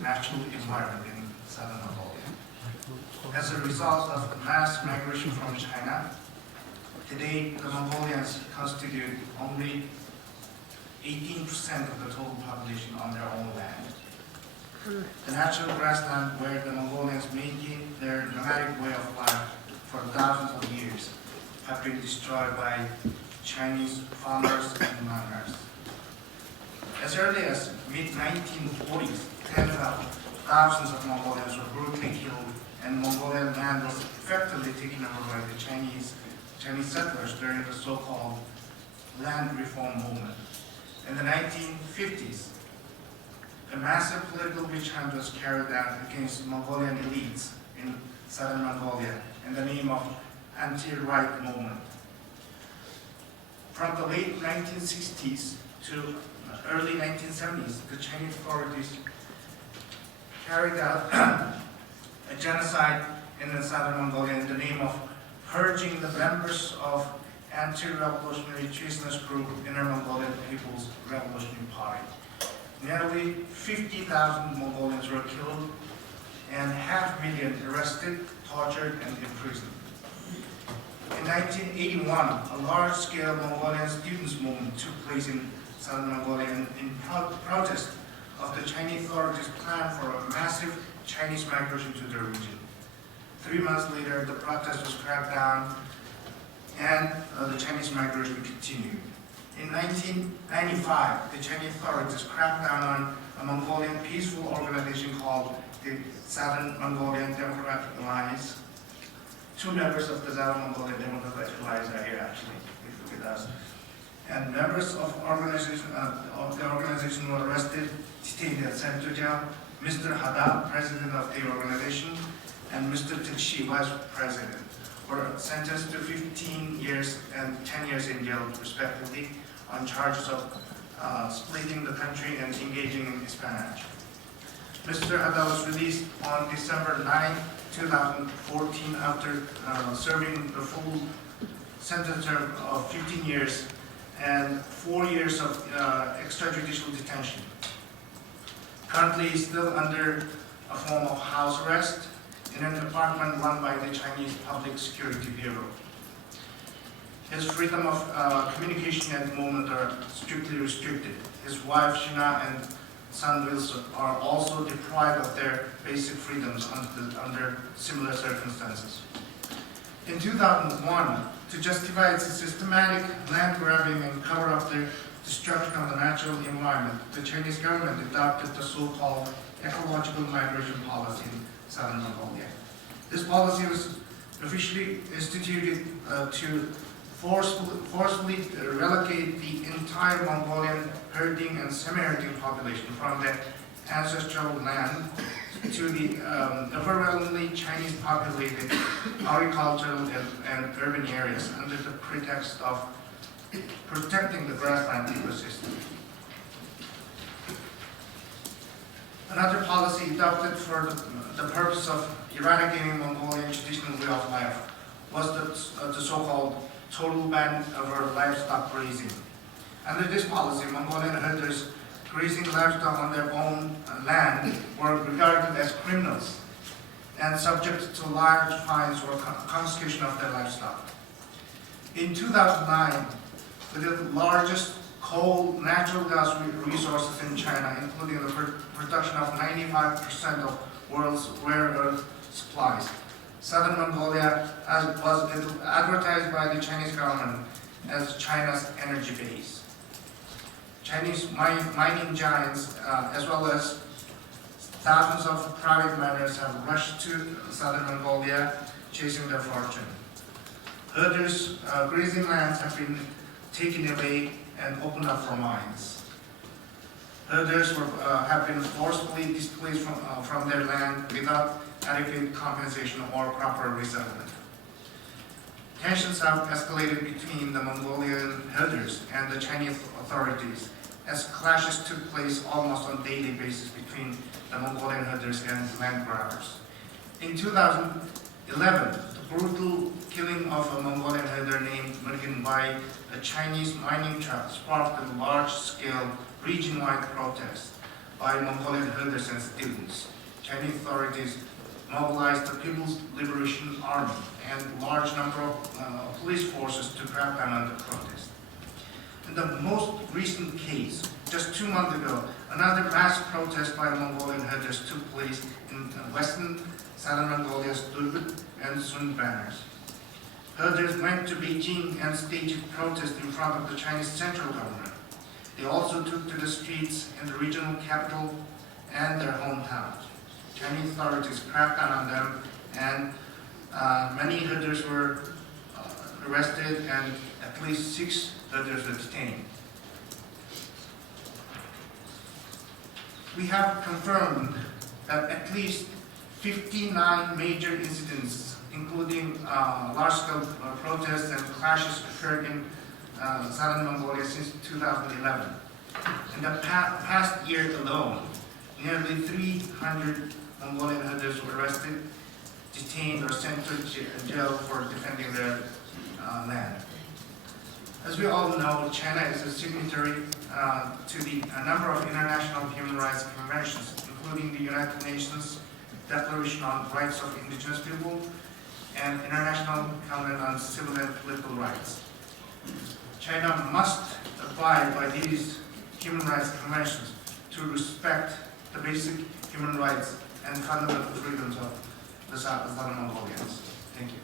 natural environment in southern Mongolia. As a result of mass migration from China, today the Mongolians constitute only 18% of the total population on their own land. The natural grassland where the Mongolians maintain their nomadic way of life for thousands of years have been destroyed by Chinese farmers and miners. As early as mid-1940s, tens of thousands of Mongolians were brutally killed, and Mongolian land was effectively taken over by the Chinese settlers during the so-called land reform movement. In the 1950s, a massive political witch hunt was carried out against Mongolian elites in southern Mongolia in the name of anti-right movement. From the late 1960s to early 1970s, the Chinese authorities carried out a genocide in the southern Mongolia in the name of purging the members of anti-revolutionary treasonous group Inner Mongolian People's Revolutionary Party. Nearly 50,000 Mongolians were killed and 500,000 arrested, tortured, and imprisoned. In 1981, a large-scale Mongolian students' movement took place in southern Mongolia in protest of the Chinese authorities' plan for a massive Chinese migration to the region. 3 months later, the protest was cracked down and the Chinese migration continued. In 1995, the Chinese authorities cracked down on a Mongolian peaceful organization called the Southern Mongolian Democratic Alliance. 2 members of the Southern Mongolian Democratic Alliance are here actually, with us. And members of the organization were arrested, detained at Central Jail. Mr. Hada, president of the organization, and Mr. Tikshi, vice president, were sentenced to 15 years and 10 years in jail, respectively, on charges of splitting the country and engaging in espionage. Mr. Hada was released on December 9, 2014, after serving the full sentence term of 15 years and 4 years of extrajudicial detention. Currently, he is still under a form of house arrest in an apartment run by the Chinese Public Security Bureau. His freedom of communication at the moment are strictly restricted. His wife, Shina, and son, Wilson, are also deprived of their basic freedoms under similar circumstances. In 2001, to justify its systematic land grabbing and cover up the destruction of the natural environment, the Chinese government adopted the so-called ecological migration policy in southern Mongolia. This policy was officially instituted to forcefully relocate the entire Mongolian herding and semi-herding population from their ancestral land to the overwhelmingly Chinese populated agricultural and urban areas under the pretext of protecting the grassland ecosystem. Another policy adopted for the purpose of eradicating Mongolian traditional way of life was the so-called total ban over livestock grazing. Under this policy, Mongolian herders grazing livestock on their own land were regarded as criminals and subject to large fines or confiscation of their livestock. In 2009, with the largest coal natural gas resources in China, including the production of 95% of world's rare earth supplies, southern Mongolia was advertised by the Chinese government as China's energy base. Chinese mining giants, as well as thousands of private miners, have rushed to southern Mongolia chasing their fortune. Herders' grazing lands have been taken away and opened up for mines. Herders have been forcibly displaced from their land without adequate compensation or proper resettlement. Tensions have escalated between the Mongolian herders and the Chinese authorities, as clashes took place almost on a daily basis between the Mongolian herders and land grabbers. In 2011, the brutal killing of a Mongolian herder named Mergen by a Chinese mining truck sparked a large-scale region-wide protest. by Mongolian herders and students. Chinese authorities mobilized the People's Liberation Army and a large number of police forces to crack down on the protest. In the most recent case, just 2 months ago, another mass protest by Mongolian herders took place in western southern Mongolia's Durgut and Sun banners. Herders went to Beijing and staged protests in front of the Chinese central government. They also took to the streets in the regional capital and their hometowns. Chinese authorities cracked down on them, and many herders were arrested, and at least 6 herders were detained. We have confirmed that at least 59 major incidents, including large-scale protests and clashes, occurred in southern Mongolia since 2011. In the past year alone, nearly 300 Mongolian herders were arrested, detained, or sent to jail for defending their land. As we all know, China is a signatory to a number of international human rights conventions, including the United Nations Declaration on Rights of Indigenous People and International Covenant on Civil and Political Rights. China must abide by these human rights conventions to respect the basic human rights and fundamental freedoms of the Southern Mongolians. Thank you.